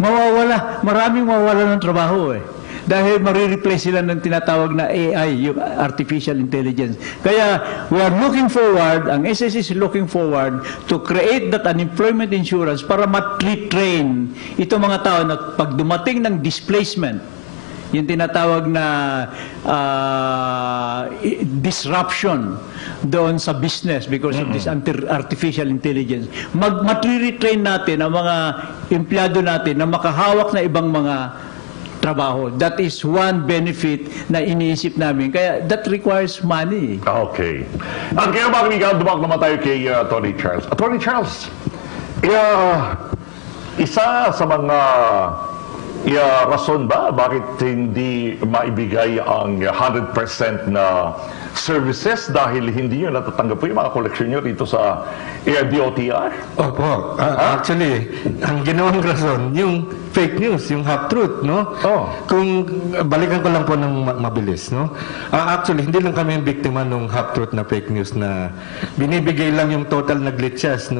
maraming mawawala ng trabaho Dahil marireplace sila ng tinatawag na AI, yung artificial intelligence. Kaya we are looking forward, ang SSS is looking forward to create that unemployment insurance para mat-retrain itong mga tao na pag dumating ng displacement, yung tinatawag na disruption doon sa business because of this artificial intelligence. Matri-retrain natin ang mga empleyado natin na makahawak na ibang mga trabaho. That is one benefit na iniisip namin. Kaya that requires money. Okay. At kaya mga kaibigan, dumak naman tayo kay Attorney Charles. Attorney Charles, isa sa mga rason ba bakit hindi maibigay ang 100% na services dahil hindi nyo natatanggap po yung mga koleksyon nyo rito sa DOTR? Opo. Actually, ang ginawang rason, yung fake news, yung half-truth, no? Kung balikan ko lang po ng mabilis, no? Actually, hindi lang kami yung biktima ng half-truth na fake news na binibigay lang yung total na glitches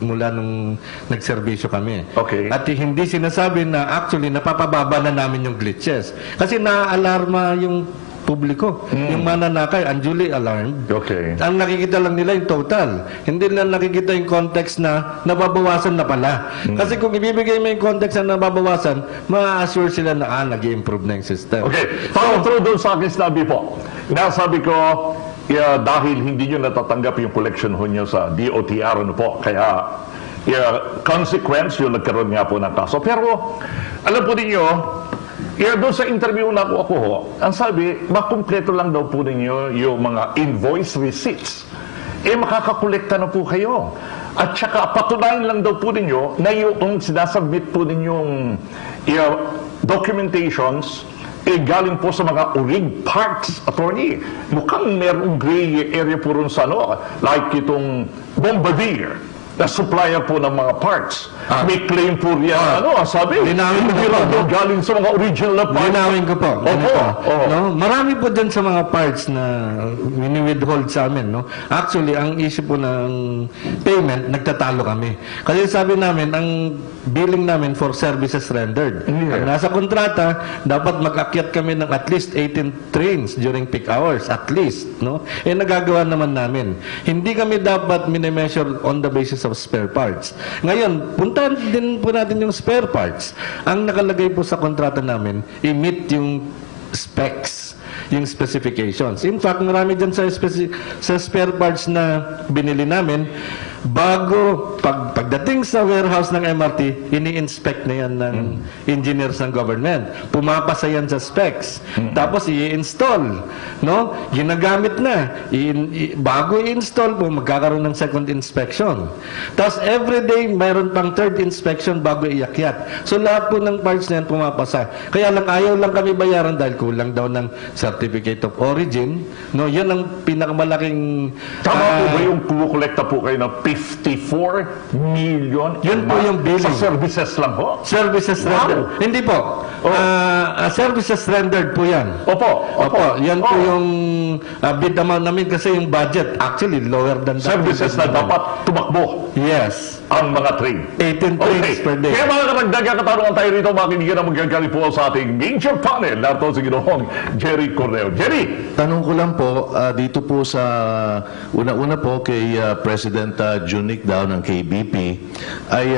mula nung nagserbisyo kami. Okay. At hindi sinasabi na actually napapababa na namin yung glitches. Kasi naaalarma yung publiko. Yung mananakay, unduly alarmed. Okay. Ang nakikita lang nila yung total. Hindi nila nakikita yung context na nababawasan na pala. Kasi kung ibibigay mo yung context na nababawasan, ma-assure sila na nag-i-improve na yung system. Okay. Follow doon sa akin sinabi po. Nasabi ko, dahil hindi nyo natatanggap yung collection nyo sa DOTR, ano po, kaya consequence yung nagkaroon nga po ng kaso. Pero, alam po ninyo, doon sa interview na ako ho, ang sabi, makumpleto lang daw po ninyo yung mga invoice receipts. Makakakolekta na po kayo. At saka patunayan lang daw po ninyo na yung sinasubmit po ninyong documentations galing po sa mga rig parts, attorney. Mukhang merong gray area po rin sa like itong Bombardier, na supplier po ng mga parts. May claim po riyan, sabi, linawin ko po, galing sa mga original na parts. Linawin ko po. Opo. No? Marami po dyan sa mga parts na wini-withhold sa amin. No? Actually, ang issue po ng payment, nagtatalo kami. Kasi sabi namin, ang billing namin for services rendered. Ang nasa kontrata, dapat mag-akyat kami ng at least 18 trains during peak hours, at least. No? Nagagawa naman namin. Hindi kami dapat minimeasure on the basis of spare parts. Ngayon, puntahan din po natin yung spare parts. Ang nakalagay po sa kontrata namin, i-meet yung specs, yung specifications. In fact, marami dyan sa spare parts na binili namin, bago pagdating sa warehouse ng MRT, ini-inspect na yan ng engineers ng government. Pumapasa yan sa specs. Tapos i-install, no? Ginagamit na. Bago i-install po, magkakaroon ng second inspection. Tapos everyday mayroon pang third inspection bago iakyat. So lahat po ng parts na yan pumapasa. Kaya lang ayaw lang kami bayaran dahil kulang daw ng certificate of origin. No, yan ang pinakamalaking Tama po ba yung kumukolekta po kayo ng 54 million? Yun po yung billing. Sa services lang po? Services rendered. Hindi po. Services rendered po yan. Opo. Yan po yung bid amount namin kasi yung budget actually lower than that. Services na dapat tumakbo. Yes. Ang mga train. 18 trains per day. Kaya mga karagdagang katanungan tayo rito, makikinig na magagali po sa ating major panel. Narito si Ginoong Jerry Corneo. Jerry! Tanong ko lang po, dito po sa una-una po kay President Junic daw ng KBP, ay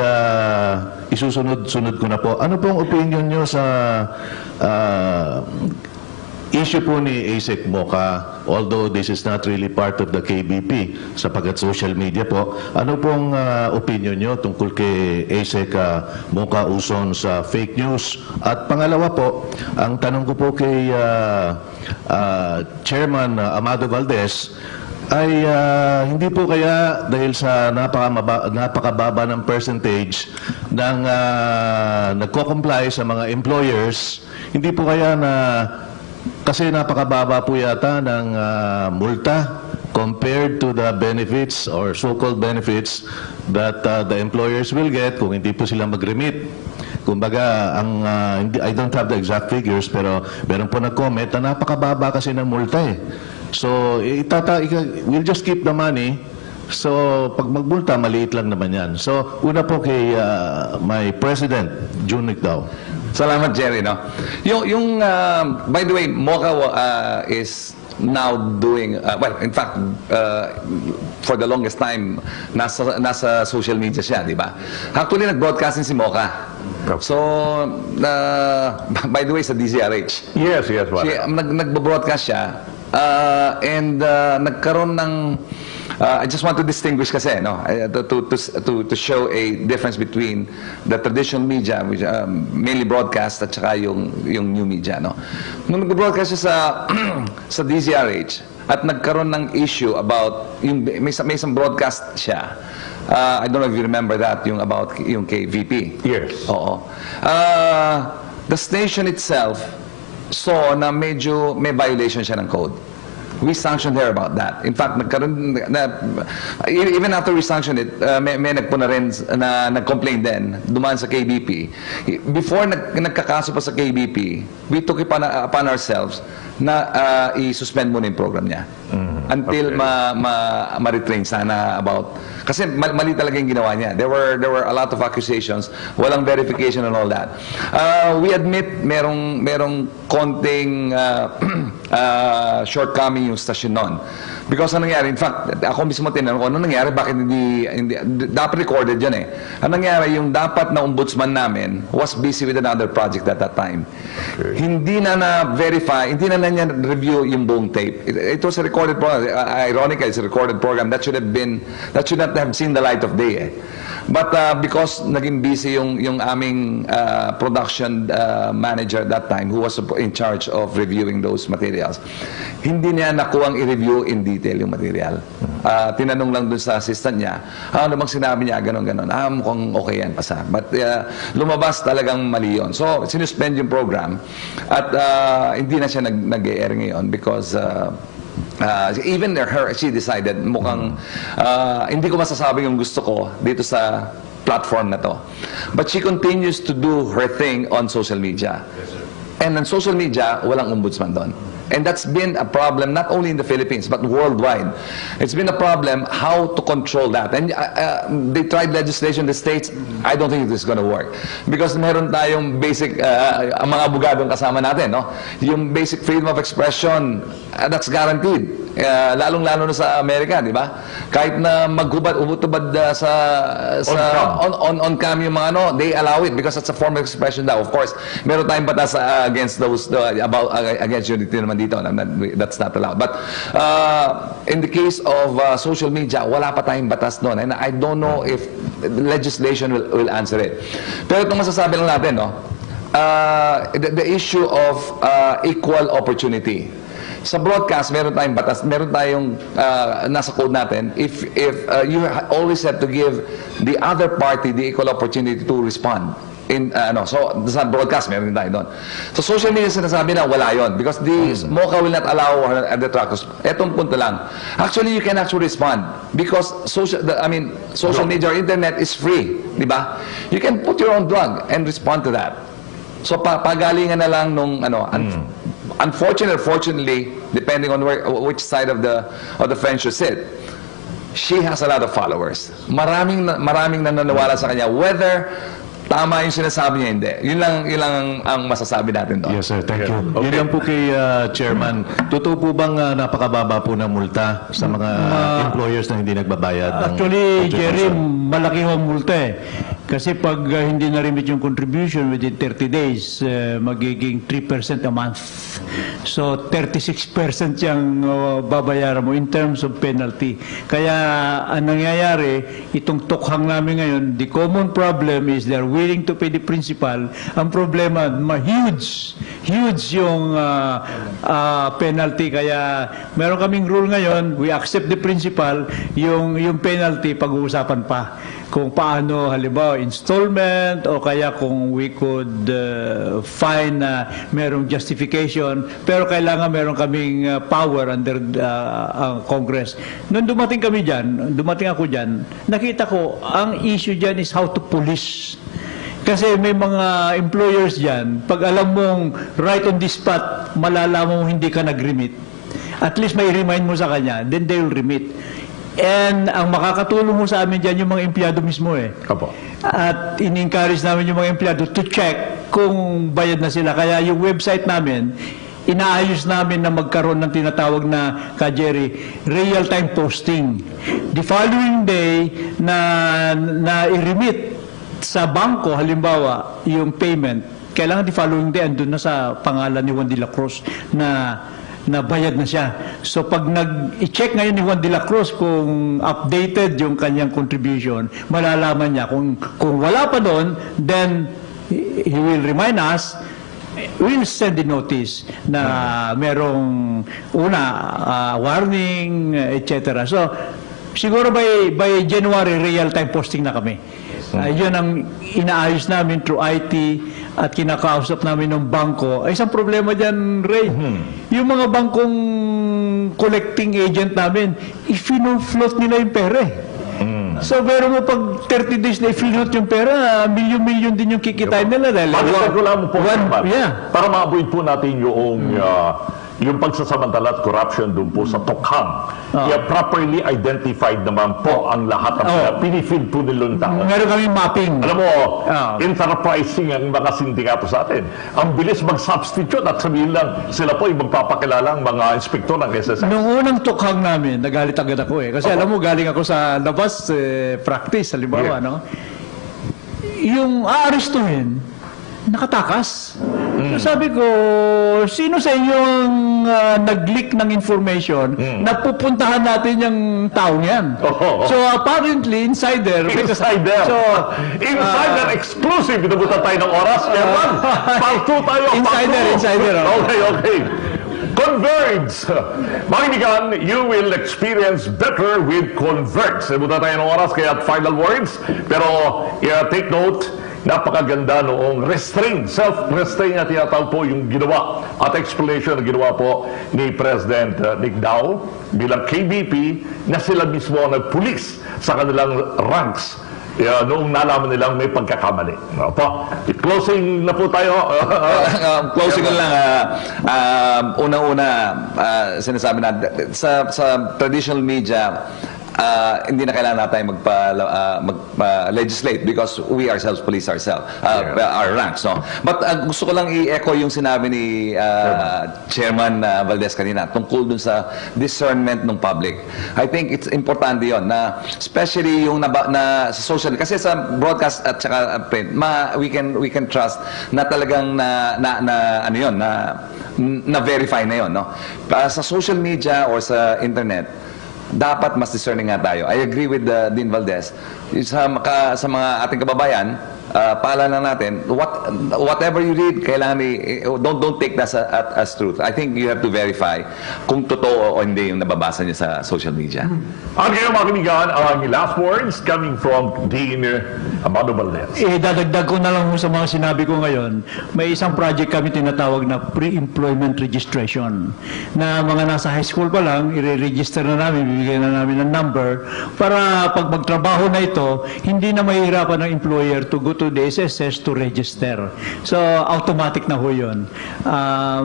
isusunod-sunod ko na po. Ano pong opinion nyo sa issue po ni ASEC Mocha, although this is not really part of the KBP, sapagkat social media po, ano pong opinion nyo tungkol kay ASEC Mocha Uson sa fake news? At pangalawa po, ang tanong ko po kay Chairman Amado Valdez, ay hindi po kaya dahil sa napakababa ng percentage ng nagko-comply sa mga employers, hindi po kaya na kasi napakababa po yata ng multa compared to the benefits or so-called benefits that the employers will get kung hindi po sila mag-remit. Kumbaga, I don't have the exact figures, pero meron po nag-comment na napakababa kasi ng multa eh. So, we'll just keep the money. So, pag magmulta, maliit lang naman yan. So, una po kay my President, Junic daw. Salamat, Jerry. No? By the way, Mocha is now doing, well, in fact, for the longest time, nasa social media siya, di ba? Actually, nag-broadcasting si Mocha. So, by the way, sa DZRH. Yes, what? Nag-broadcast siya, and nagkaroon ng, I just want to distinguish kasi, no, to show a difference between the traditional media, which mainly broadcast, at saka yung new media, no. Nung nag-broadcast siya sa DZRH, at nagkaroon ng issue about, may isang broadcast siya, I don't know if you remember that, yung about yung kay VP. Yes. Oo. The station itself saw na medyo may violation siya ng code. We sanctioned her about that. In fact, nagkaroon even after we sanctioned it, may nagpuna rin na nag-complain din, dumaan sa KBP. Before nagkakaso pa sa KBP, we took it upon ourselves na i-suspend muna yung program niya. Until ma-retrain sana about, kasi mali talaga yung ginawa niya. There were a lot of accusations, walang verification and all that. We admit merong konting shortcoming yung stasyon nun. Because anong nangyari, in fact, ako mismo tinanong ko, anong nangyari, bakit hindi dapat recorded yan eh. Anong nangyari, yung dapat na ombudsman namin was busy with another project at that time. Okay. Hindi na na-verify, hindi na niya review yung buong tape. It was a recorded program. Ironically, it's a recorded program. That should not have seen the light of day eh. But because naging busy yung aming production manager at that time, who was in charge of reviewing those materials, hindi niya nakuwang i-review in detail yung material. Tinanong lang dun sa assistant niya, ano bang sinabi niya, ganon-ganon. Mukhang okay yan, pasa. But lumabas talagang mali yun. So, sinuspend yung program at hindi na siya nag-air ngayon because even she decided mukhang hindi ko masasabi yung gusto ko dito sa platform na to. But she continues to do her thing on social media. And on social media, walang ombudsman doon. And that's been a problem not only in the Philippines but worldwide. It's been a problem how to control that. And they tried legislation in the States. I don't think this is going to work. Because meron tayong basic, ang mga abogadong kasama natin, no? Yung basic freedom of expression, that's guaranteed. Lalong-lalo na sa Amerika, di ba? Kahit na maghubad-ubad on cam yung mga ano, they allow it because it's a form of expression daw. Of course, meron tayong batas against those, against unity naman dito. That's not allowed. But in the case of social media, wala pa tayong batas noon. And I don't know if legislation will answer it. Pero itong masasabi lang natin, no? The issue of equal opportunity. Sa broadcast, meron tayong batas, meron tayong nasa code natin. If you always have to give the other party the equal opportunity to respond. So sa broadcast, meron din tayo doon. So social media, sinasabi na wala yon because the MOCA will not allow her detractors. Etong punto lang. Actually, you can actually respond because social media or internet is free, di ba? You can put your own blog and respond to that. So pagalingan na lang nung fortunately, depending on which side of the fence you sit, she has a lot of followers. Maraming naniniwala sa kanya, whether tama yung sinasabi niya, hindi. Yun lang ang masasabi natin doon. Yes, sir. Thank you. Okay. Yun lang po kay Chairman. Totoo po bang napakababa po ng multa sa mga employers na hindi nagbabayad? Actually, Jerry, malaki ang multa eh. Kasi pag hindi na-remit yung contribution within 30 days, magiging 3% a month. So, 36% yung babayaran mo in terms of penalty. Kaya, ang nangyayari, itong tukhang namin ngayon, the common problem is they're willing to pay the principal. Ang problema, huge yung penalty. Kaya, meron kaming rule ngayon, we accept the principal, yung penalty, pag-uusapan pa. Kung paano, halimbawa, installment o kaya kung we could find na merong justification, pero kailangan meron kaming power under Congress. Nung dumating ako dyan, nakita ko, ang issue dyan is how to police. Kasi may mga employers dyan, pag alam mong right on the spot, malalaman mo hindi ka nag-remit, at least may remind mo sa kanya, then they will remit. And ang makakatulong mo sa amin dyan yung mga empleyado mismo eh. Opo. At in-encourage namin yung mga empleyado to check kung bayad na sila. Kaya yung website namin, inaayos namin na magkaroon ng tinatawag na, Jerry, real-time posting. The following day na i-remit sa bangko, halimbawa, yung payment, kailangan the following day andun na sa pangalan ni Juan de la Cruz na bayad na siya. So pag nag-i-check ngayon ni Juan de la Cruz kung updated yung kanyang contribution, malalaman niya. Kung wala pa doon, then he will remind us, we'll send the notice na merong warning, etc. So siguro by January, real-time posting na kami. Yun ang inaayos namin through IT at kinakausap namin ng bangko. Ay, isang problema dyan, Ray. Yung mga bangkong collecting agent namin, i-float nila yung pera. So, pero mo pag 30 days na i-float yung pera, milyon-milyon din yung kikitain nila. Ko lang po, para ma-avoid po natin yung pagsasamantala at corruption doon po sa tokhang. Properly identified naman po ang lahat ng pinifeed po nilong tao. Meron kami mapping. Alam mo, enterprising ang mga sindikato sa atin. Ang bilis mag-substitute at sabihin lang, sila po ay magpapakilala ang mga inspektor ng SSS. Noong unang tokhang namin, nagalit agad ako Kasi alam mo, galing ako sa labas, practice, halimbawa, no? Yung aarestuhin, nakatakas. So sabi ko, sino sa inyo ang nag-leak ng information na pupuntahan natin yung taong yan? So apparently, insider. So, insider exclusive. Inabutan tayo ng oras. Part 2 tayo. Insider. Okay. Converge! Makinig, you will experience better with Converge. Inabutan tayo ng oras, kaya final words. Pero take note, napakaganda noong restraint, self-restraint na tinatawag po yung ginawa at explanation na ginawa po ni President Nick Dao bilang KBP na sila mismo ang nagpulis sa kanilang ranks noong nalaman nilang may pagkakamali. Closing na po tayo. Closing ko lang. Una-una, sinasabi na sa traditional media, hindi na kailangan natin magpa-legislate because we ourselves police ourselves, our ranks. No? But gusto ko lang i-echo yung sinabi ni Chairman Valdez kanina tungkol dun sa discernment ng public. I think it's importante yon na especially yung na sa social, kasi sa broadcast at saka print, we can trust na talagang na verify na yon. No? Sa social media or sa internet, dapat mas discerning nga tayo. I agree with Dean Valdez. Sa mga ating kababayan, paalala natin, whatever you read, kailangan don't take that as truth. I think you have to verify kung totoo o hindi yung nababasa niya sa social media. Ang ngayon makinigan, ang last words coming from Dean Valdez. Dadagdag ko na lang sa mga sinabi ko ngayon. May isang project kami tinatawag na pre-employment registration na mga nasa high school pa lang, i-register na namin, bibigyan na namin ng number para pag magtrabaho na ito, hindi na mahihirapan ng employer to go to the SSS to register. So, automatic na ho yun.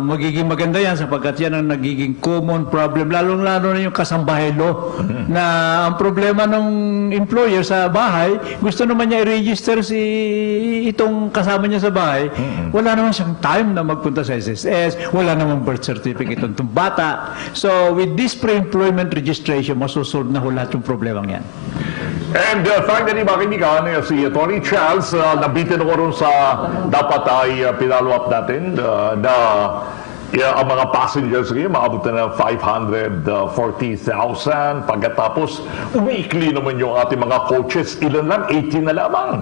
Magiging maganda yan sapagkat yan ang nagiging common problem, lalong-lalo na yung kasambahay law, na ang problema ng employer sa bahay, gusto naman niya i-register itong kasama niya sa bahay, wala naman siyang time na magpunta sa SSS, wala naman birth certificate itong bata. So, with this pre-employment registration, masusolve na ho lahat yung problema yan. And finally, makinig si Tony Charles, nabitin ako rin sa dapat ay pinalo up natin na ang mga passengers ngayon, maabot na 540,000. Pagkatapos, umiikli naman yung ating mga coaches. Ilan lang? 18 na lamang.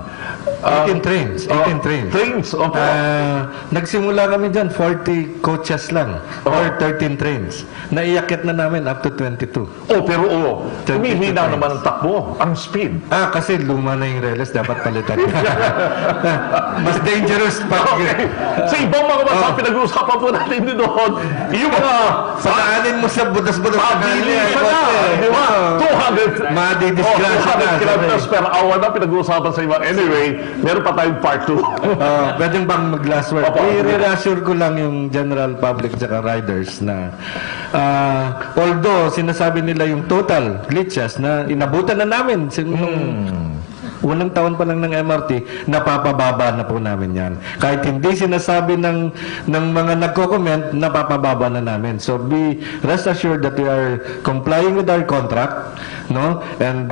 18 trains. 18 trains. Trains, okay. Nagsimula kami dyan, 40 coaches lang. Or 13 trains. Naiakit na namin up to 22. Pero humihina naman ang takbo, ang speed. Kasi luma na yung reles, dapat palitan. Mas dangerous pag... Okay. Sa ibang mga basa, pinag-uusapan po natin din doon, yung mga... Saanin mo sa budas-budas na kanila. 200 madidisgrasya na. 200 kilometers per hour na pinag-uusapan sa iba. Anyway, meron pa tayong part 2. Pwedeng bang mag-last word? I-reassure ko lang yung general public at riders na although sinasabi nila yung total glitches na inabutan na namin unang taon pa lang ng MRT, napapababa na po namin yan. Kahit hindi sinasabi ng mga nagko-comment, napapababa na namin. So rest assured that we are complying with our contract, no? And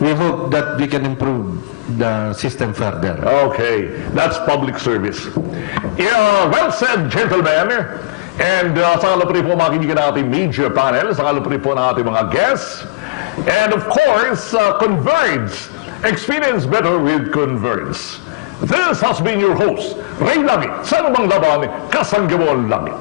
we hope that we can improve the system further. Okay, that's public service. Yeah, well said, gentlemen. And sa kalapri po makinig natin media panel, sa kalapri po ng ating mga guests. And of course, Converge. Experience better with Converge. This has been your host, Ray Langit. Sa anumang laban, Kasanggawon Langit.